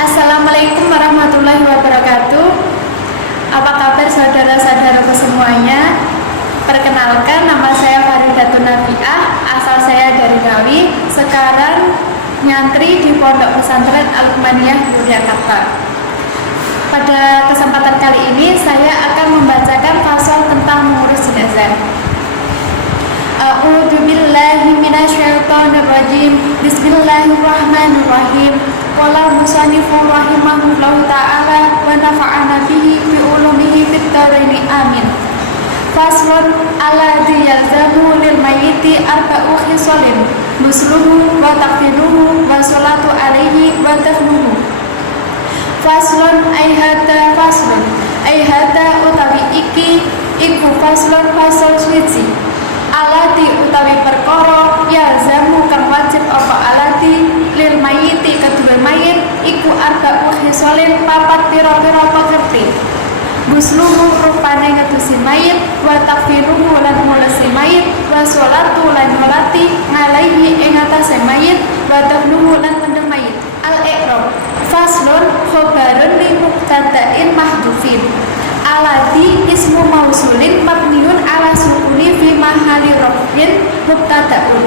Assalamualaikum warahmatullahi wabarakatuh. Apa kabar saudara-saudaraku semuanya? Perkenalkan, nama saya Faridatun Nafiah, asal saya dari Ngawi. Sekarang nyantri di Pondok Pesantren Al-Umaniyah Yogyakarta. Pada kesempatan kali ini saya akan membacakan fasal tentang mengurus jenazah. A'udzubillahi minasyaitonirrajim. Bismillahirrahmanirrahim. Qala musannifur rahimahullahu ta'ala wa nafa'ana bihi bi ulumihi fid dharaini amin. Faslun alladzi yalzamu lil mayyiti arba'u khisalin musluhu wa taqdiruhu wa salatu alaihi wa dafnuhu. Faslun aihata faslun aihata utawi iki iku faslun fasal suci alati utawi perkara yalzamu kang wajib apa alati lil mayyiti kedua mayit iku arba'u khisalin papat pira-pira pekerti busluhu rupane ngedusi mayit wa takfiruhu lan mulesi mayit wa sholatu lan nolati ngalaihi ing atase mayit wa dafnuhu lan mendem mayit. Al-Iqrab faslun khobarun li mubtada'in mahdhufin alati ismu mausulin mabniun ala sukuni fi mahali raf'in mubtada'un.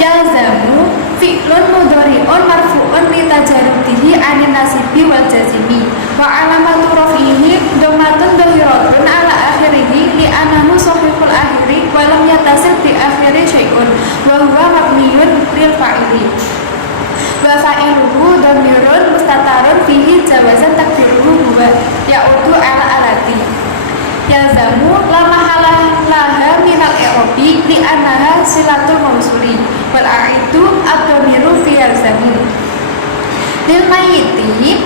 Yalzamu fi'lun mudhari'un marfu'un li tajarrudihi anin nasibi wal jazimi wa alamatu rafihi dhammatun dhahiratun ala akhirih li annahu sahihul akhiri wa lam yattasil bi akhiri syai'un wa huwa mabniun lil fa'ili wa fa'iluhu dhamirun mustatarun fihi jawazan takdiruhu huwa ya'udu ala alati. Yalzamu la mahala laha minal i'rabi li annaha silatul mausuli wal a'idu ad-dhamiru fi yalzamu. Lil mayyiti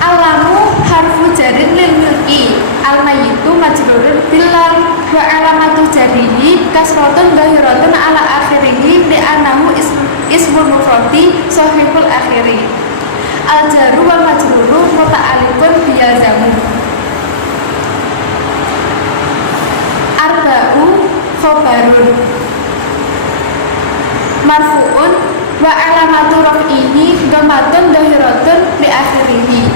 alamu harfu jarin lil milki al mayyitu majrurun bil lam wa alamatu jarihi kasratun dhahiratun ala akhirih li annahu ismul mufradi sahihul akhiri. Al jaru wal majruru muta'alliqun bi yalzamu. Arba'u khobarun marfu'un wa alamatu raf'ihi dhammatun dhahiratun li akhirih.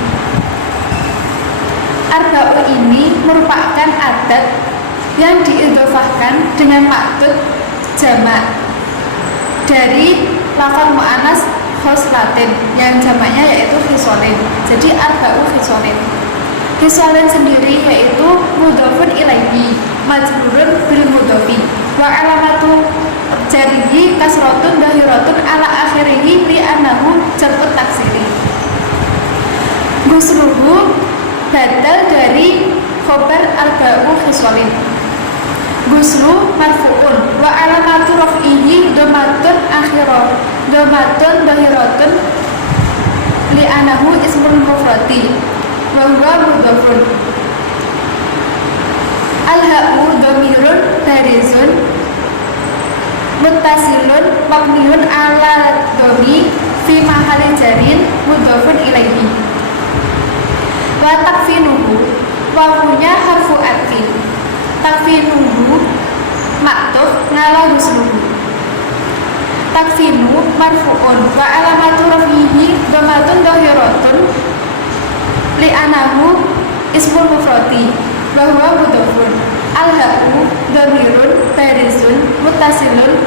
Arba'u ini merupakan adat yang diidhofahkan dengan maksud jamak dari lafaz mu'annas khoslatin yang jamaknya yaitu khisolin. Jadi arba'u khisolin. Khisolin sendiri yaitu mudhofun ilaihi majrurun bil mudhofi wa alamatu jarihi kasratun dhahiratun ala akhirih li annahu jar'ut taksiri. Gusruhu badal dari khobar arba'u khisolin. Gusru marfu'un wa alamatu raf'ihi dhammatun akhirah dhammatun dhahiratun li annahu ismul mufradi wa huwa mudhafun. Al-ha'u dhamirun barizun muttasilun mabniun ala dhammi fi mahali jarin mudhafun ilaihi. Wa takfinuhu wawunya harfu atfin takfinuhu maktuf ngala husnuhu. Takfinu marfu'un wa alamatu rafihi dhammatun dhahiratun li anahu ismul mufradi wa huwa mudhafun. Al-ha'u dhamirun barizun muttasilun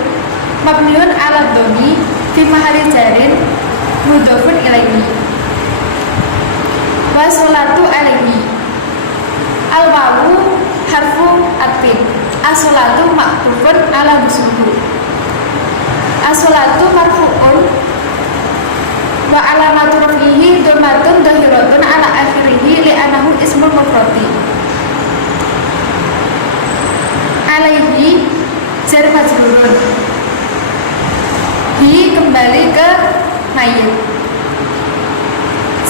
mabniun ala dhammi fi mahali jarin mudhafun ilaihi. Wa sholatu alaihi al-wawu harfu atfin as-sholatu ma'tufun ala husnuhu. As-sholatu marfu'un wa alamatu raf'ihi dhammatun dhahiratun ala akhirih li annahu ismul mufradi. Alaihi jar majrurun. Hi kembali ke mayit.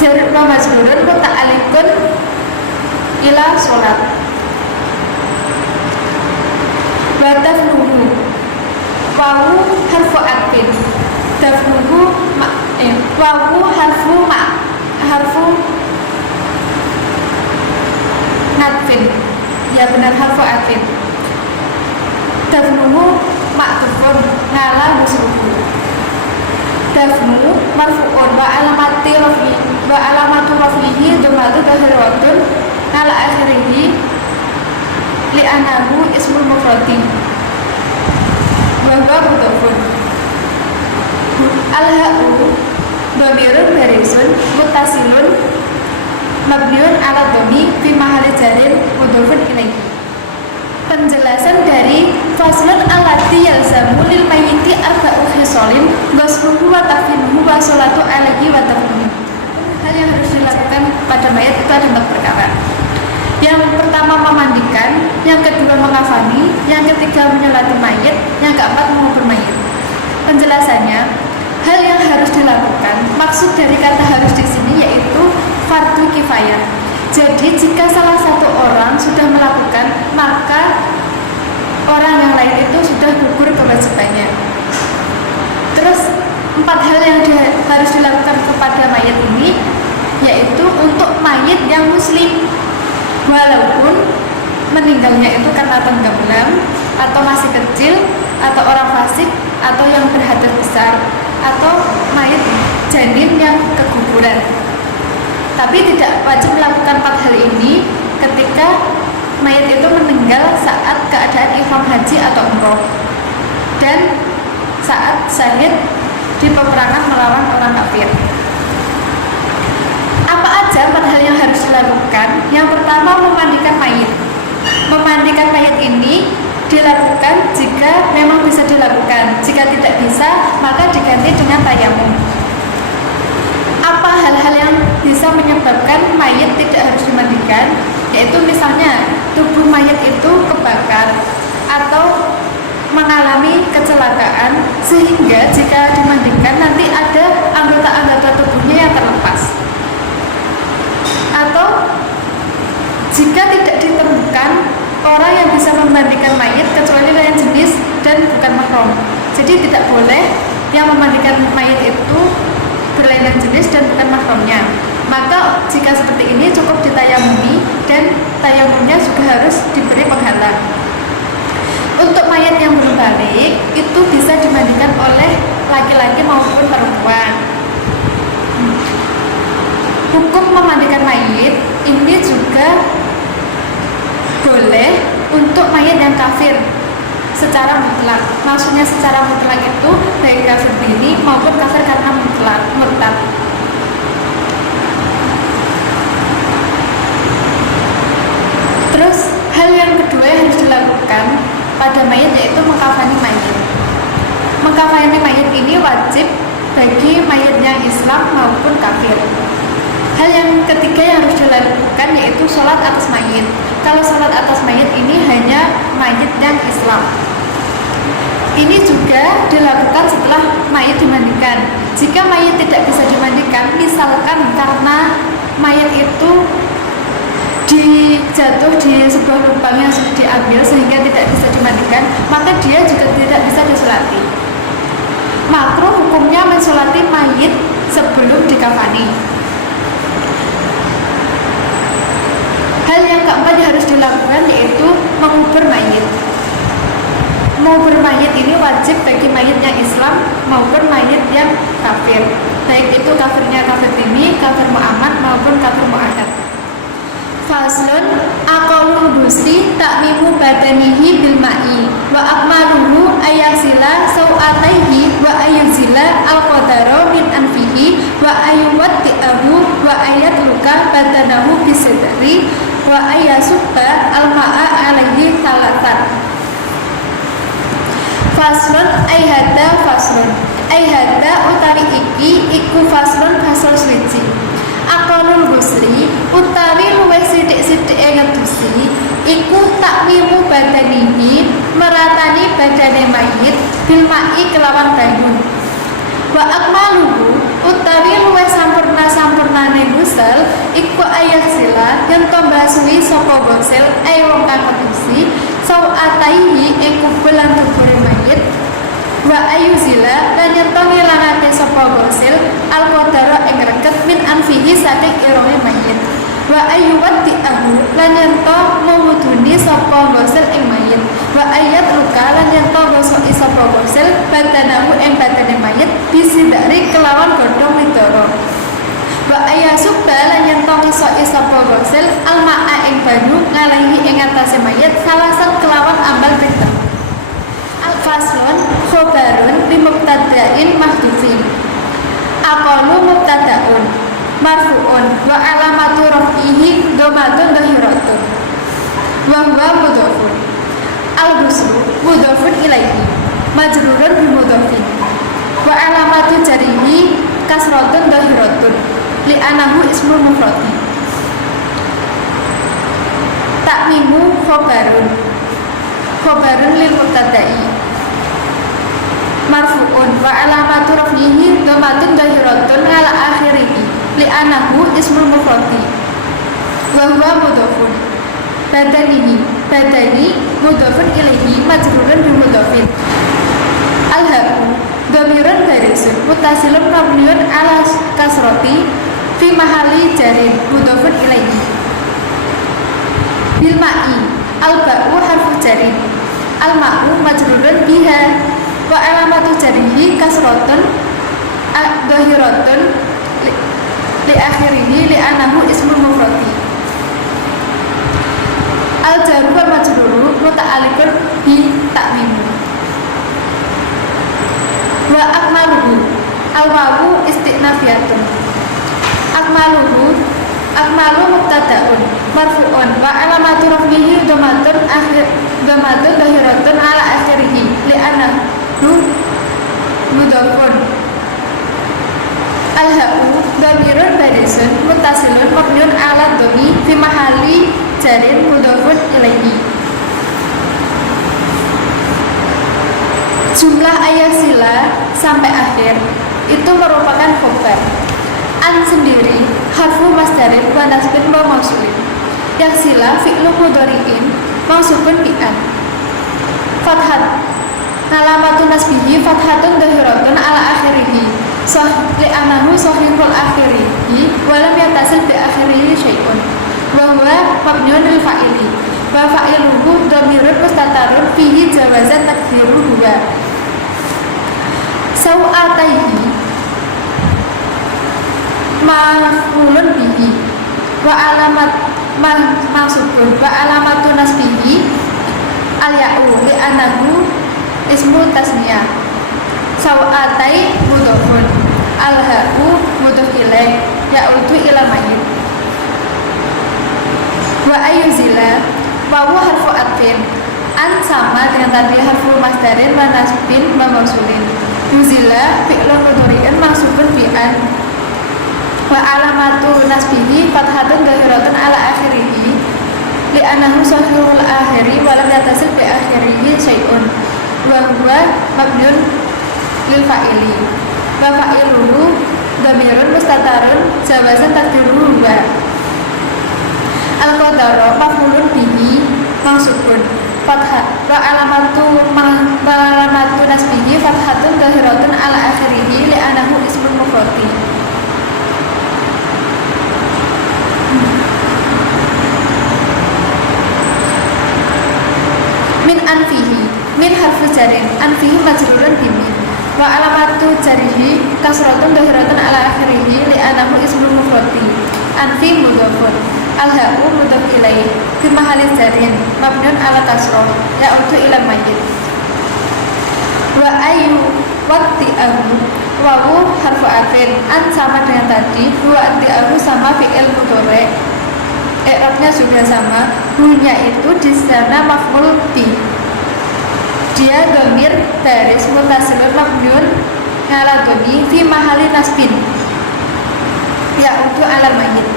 Jar majrurun muta'alliqun ila sholat. Wa dafnuhu wawu harfu atfin dafnuhu wawu harfu natfin ya benar harfu atfin. Dafnuhu maktufun ngala musruhu. Dafnu marfu'un wa alamatu rafihi dhammatu dhahiratun ala akhirihi li'anahu ismul mufradi wa huwa mudhafun. Al-ha'u dhamirun barisun muttasilun mabniun ala dhammi fi mahalli jarrin mudhafun ilaihi. Penjelasan dari faslun allati yalzamu lil mayyiti arba'u khisalin ghusluhu wa takfinuhu wa sholatu alaihi wa tafnihi. Hal yang harus dilakukan pada mayat itu ada 4 perkara. Yang pertama memandikan, yang kedua mengafani, yang ketiga menyolati mayit, yang keempat mengubur mayit. Penjelasannya, hal yang harus dilakukan, maksud dari kata harus di sini yaitu fardu kifayah. Jadi jika salah satu orang sudah melakukan, maka orang yang lain itu sudah gugur kewajibannya. Terus 4 hal yang harus dilakukan kepada mayat ini yaitu untuk mayat yang muslim, walaupun meninggalnya itu karena tenggelam atau masih kecil atau orang fasik atau yang berhadas besar atau mayat janin yang keguguran. Tapi tidak wajib melakukan 4 hal ini ketika mayat itu meninggal saat keadaan ihram haji atau umroh dan saat syahid di peperangan melawan orang kafir. Apa aja 4 hal yang harus dilakukan? Yang pertama memandikan mayat. Memandikan mayat ini dilakukan jika memang bisa dilakukan. Jika tidak bisa, maka diganti dengan tayamum. Apa hal-hal yang bisa menyebabkan mayat tidak harus dimandikan? Yaitu misalnya tubuh mayat itu kebakar atau mengalami kecelakaan sehingga jika dimandikan nanti ada anggota-anggota tubuhnya yang terlepas. Atau jika tidak ditemukan orang yang bisa memandikan mayat kecuali lain jenis dan bukan mahram. Jadi tidak boleh yang memandikan mayat itu berlainan jenis dan bukan mahramnya. Maka jika seperti ini cukup ditayamumi dan tayamumnya juga harus diberi penghalang. Untuk mayat yang belum balik itu bisa dimandikan oleh laki-laki maupun perempuan. Hukum memandikan mayat ini juga boleh untuk mayat yang kafir secara mutlak. Maksudnya secara mutlak itu baik kafir dini maupun kafir karena murtad. Terus hal yang kedua yang harus dilakukan pada mayat yaitu mengkafani mayat. Mengkafani mayat ini wajib bagi mayat yang Islam maupun kafir. Hal yang ketiga yang harus dilakukan yaitu sholat atas mayit. Kalau sholat atas mayit ini hanya mayit yang Islam. Ini juga dilakukan setelah mayit dimandikan. Jika mayit tidak bisa dimandikan, misalkan karena mayit itu jatuh di sebuah lubang yang sudah diambil sehingga tidak bisa dimandikan, maka dia juga tidak bisa disolati. Makruh hukumnya mensolati mayit sebelum dikafani. Hal yang keempat yang harus dilakukan yaitu mengubur mayit. Mengubur mayit ini wajib bagi mayit yang Islam maupun mayit yang kafir, baik itu kafirnya kafir dini, kafir mu'amad maupun kafir mu'ahad. Faslun aqalul ghusli ta'mimu badanihi bil ma'i wa akmaluhu ayasila sawataihi wa ayuzila al-qadara min anfihi wa ayuwaddi'ahu wa ayatluka badanahu bisidri wa ayasubba al-ma'a alaihi talatan. Faslun ayhada faslun ayhada utawi iki iku faslun fasal suci. Aqalul ghusli utawi luwih sithik-sithike ngedusi iku takmimu badanihi meratani badane mayit bil ma'i kelawan banyu. Wa akmaluhu utawi luwih sampurnane ghusl iku ayat sila yen tambah suwi saka ghusl ae wong kang ngedusi sawataihi iku belan tubure mayit wa ayuzila lan yen to ngilangake sapa ghusl al-qadara ing reket min anfihi saking irone mayit wa ayyuwaddi'ahu lan yen to mumuduni sapa ghusl ing mayit Wa ayat luka lan yen to gosok sapa gosel badanahu ing badane mayit bisidari kelawan godhong widara. Wa ayasub lan yen to gosok sapa gosel almaa ing banyu ngalehi ing atase mayit salasan kelawan ambal pinten. Al-faslun khobarun li mubtada'in mahdhufin. Aqalu mubtada'un marfu'un wa alamatu raf'ihi dhamatun dhahiratun wa huwa mudhafun. Al-busru mudhafun ilaihi majrurun bi mudhafin wa alamatu jarihi kasratun dhahiratun li anahu ismul mufradi. Ta'mimu khobarun lil mubtada'i marfu'un wa alamatu raf'ihi dhamatun dhahiratun ala akhirih li anahu ismul mufradi wa huwa mudhafun. Badani mudhafun ilaihi majrurun bi mudhafin. Al-ha'u dhamirun barisun muttasilun mabniun ala kasrati fi mahalli jarin mudhafun ilaihi. Bil ma'i al-ba'u harfu jarin al-ma'u majrurun biha wa alamatu jarihi kasratun dhahiratun li akhirihi li anahu ismul mufradi. Al-jaru wal majruru muta'alliqun bi ta'mimu. Wa akmaluhu al-wawu istinafiyatun. Akmalu mubtada'un marfu'un wa alamatu raf'ihi dhamatun dhahiratun ala akhirih li anahu mudhafun. Al-ha'u dhamirun barisun muttasilun mabniun ala dhammi fi mahalli jarin mudhafun ilaihi. Jumlah ayat sila sampai akhir itu merupakan khobar. An sendiri harfu masdarin wa nasbin wa mausulin. Yang sila fi'lu mudhari'in mausubun bi an. Fathat alamatu nasbihi fathatun dhahiratun ala akhirih li anahu sahihul akhirihi wa lam yattasil bi akhirihi syai'un wa huwa mabniun lil fa'ili wa fa'iluhu dhamirun mustatarun fihi jawazan takdiruhu huwa. Sau'ataihi maf'ulun bihi wa alamat maksudun wa alamatu nasbihi al-ya'u li anahu ismu tasniyah. Sau'atai mudhafun al-ha'u mudhaf ilaih ya'udu ila mayyit. Wa ayyuzila wawu harfu atfin an sama dengan tadi harfu masdarin wa nasbin wa mausulin. Yuzila fi'lun mudhari'un mansubun bi an wa alamatu nasbihi fathatun dhahiratun ala akhirih li anahu sahihul akhiri wa lam yattasil bi akhirih syai'un wa huwa mabniun lil fa'ili wa fa'iluhu dhamirun mustatarun jawazan takdiruhu wa. Al-qadara maf'ulun bihi mansubun fathah wa alamatu nasbihi fathatun dhahiratun ala akhirih li anahu ismul mufradi. Min anfihi min harfu jarin anfihi majrurun bimin wa alamatu jarihi kasratun dhahiratun ala akhirih li anahu ismul mufradi. Anfi mudhafun al-ha'u mudhaf ilaih fi mahalli jarin mabniun ala kasrah ya'udu ila mayyit. Wa ayu waqti'ahu wawu harfu atfin an sama dengan tadi waqti'ahu sama fi'il mudhari i'rabnya juga sama. Hunya itu di sana maf'ul bi, dia dhamir baris mutasilun mabniun ala dhammi fi mahalli nasbin ya'udu ala mayyit.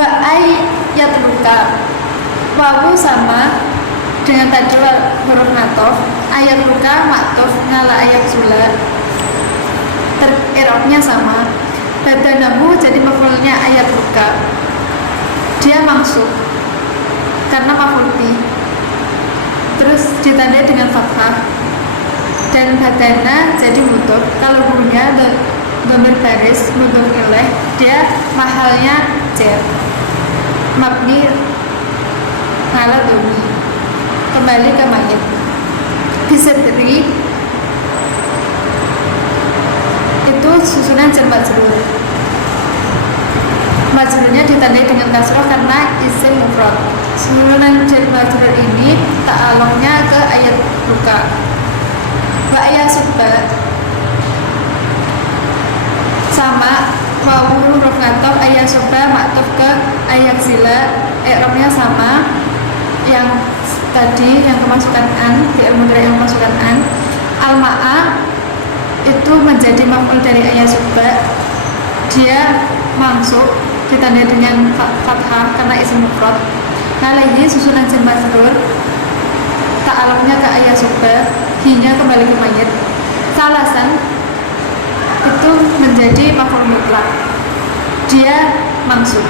Wa ayat luka wawu sama dengan tadi huruf natof. Ayat luka maktuf ngala ayat sula i'rabnya sama. Badanahu jadi maf'ulnya ayat luka, dia mansub karena maf'ul bi, terus ditandai dengan fathah. Dan badana jadi mudhof. Kalau hunya dhamir baris mudhof ilaih, dia mahalnya jar mabni ala dhomi, kembali ke mayit. Bisadri itu susunan jar majrur. Majrurnya ditandai dengan kasroh karena isim mufrad. Susunan jar majrur ini ta'aluknya ke ayat buka. Wa ayasubba sama wawu huruf ngatop, ayasubba maktuf ke ayat sila, i'rabnya sama yang tadi yang kemasukan an, fi'il mudhari yang kemasukan an. Al-ma'a itu menjadi maf'ul dari ayasubba, dia mansub ditandai dengan fathah karena isim mufrad. Alaihi susunan jar majrur ta'aluknya ke ayasubba, hinya kembali ke mayit. Salasan itu menjadi maf'ul mutlak, dia mansub.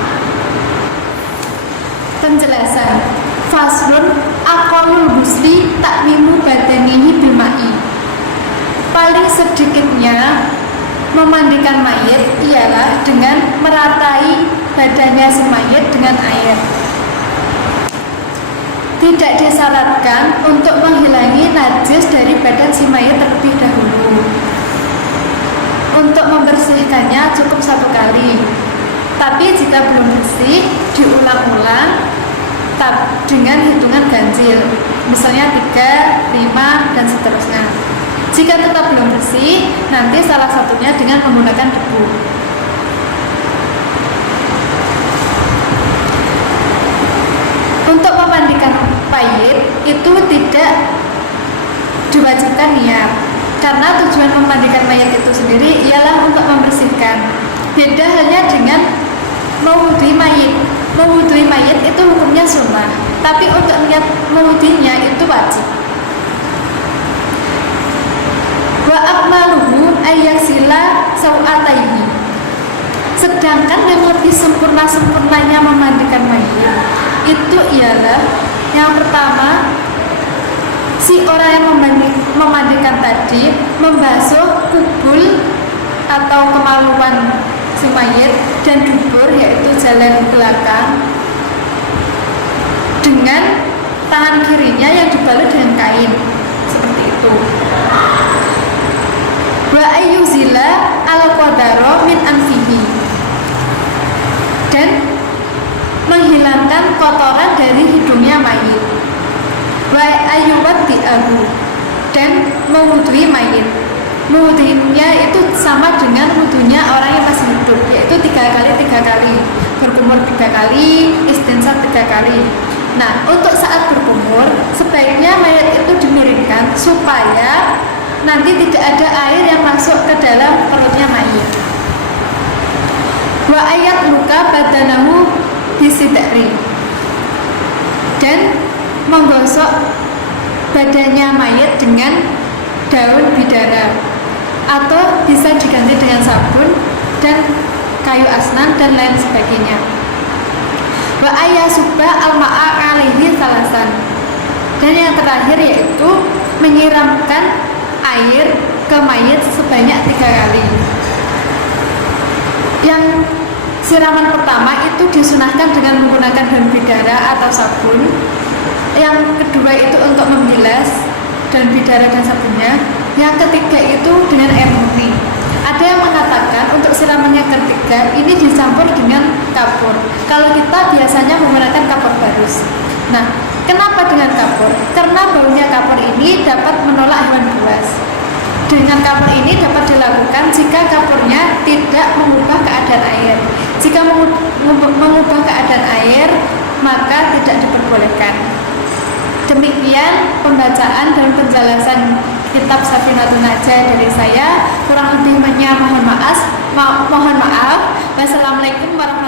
Penjelasan faslun aqallul ghusli ta'mimu badanihi bilma'i. Paling sedikitnya memandikan mayit ialah dengan meratai badannya si mayit dengan air. Tidak disyaratkan untuk menghilangi najis dari badan si mayit terlebih dahulu. Untuk membersihkannya cukup 1 kali. Tapi jika belum bersih, diulang-ulang dengan hitungan ganjil. Misalnya 3, 5, dan seterusnya. Jika tetap belum bersih, nanti salah satunya dengan menggunakan debu. Untuk memandikan mayit itu tidak diwajibkan niat, karena tujuan memandikan mayit itu sendiri ialah untuk membersihkan. Beda halnya dengan mewudhui mayit. Mewudhui mayit itu hukumnya sunnah, tapi untuk niat mewudhinya itu wajib. Wa akmaluhu ayyaksila sawataihi. Sedangkan yang lebih sempurnanya memandikan mayit itu ialah yang pertama, si orang yang memandikan tadi membasuh kubul atau kemaluan si mayit dan dubur, yaitu jalan belakang, dengan tangan kirinya yang dibalut dengan kain, seperti itu. Wa ayyuzila al-qadaro min anfihi, dan menghilangkan kotoran dari hidungnya mayit. Wa ayyuwaddi'ahu, dan mewudhui mayit. Mewudhuinya itu sama dengan wudhunya orang yang masih hidup, yaitu 3 kali, berkumur 3 kali, istinsaq 3 kali. Nah, untuk saat berkumur sebaiknya mayat itu dimiringkan supaya nanti tidak ada air yang masuk ke dalam perutnya mayit. Wa ayat luka badanahu bisidri, dan menggosok badannya mayit dengan daun bidara, atau bisa diganti dengan sabun dan kayu asnan dan lain sebagainya. Wa ayasubba al-ma'a alaihi salasan, dan yang terakhir yaitu menyiramkan air ke mayit sebanyak 3 kali. Yang siraman pertama itu disunahkan dengan menggunakan daun bidara atau sabun. Yang kedua itu untuk membilas daun bidara dan sabunnya. Yang ketiga itu dengan air murni. Ada yang mengatakan untuk siraman yang ketiga ini dicampur dengan kapur. Kalau kita biasanya menggunakan kapur barus. Nah, kenapa dengan kapur? Karena baunya kapur ini dapat menolak hewan buas. Dengan kapur ini dapat dilakukan jika kapurnya tidak mengubah keadaan air. Jika mengubah keadaan air, maka tidak diperbolehkan. Demikian pembacaan dan penjelasan kitab Safinatun Najah dari saya. Kurang lebihnya mohon maaf. Wassalamualaikum warahmatullahi wabarakatuh.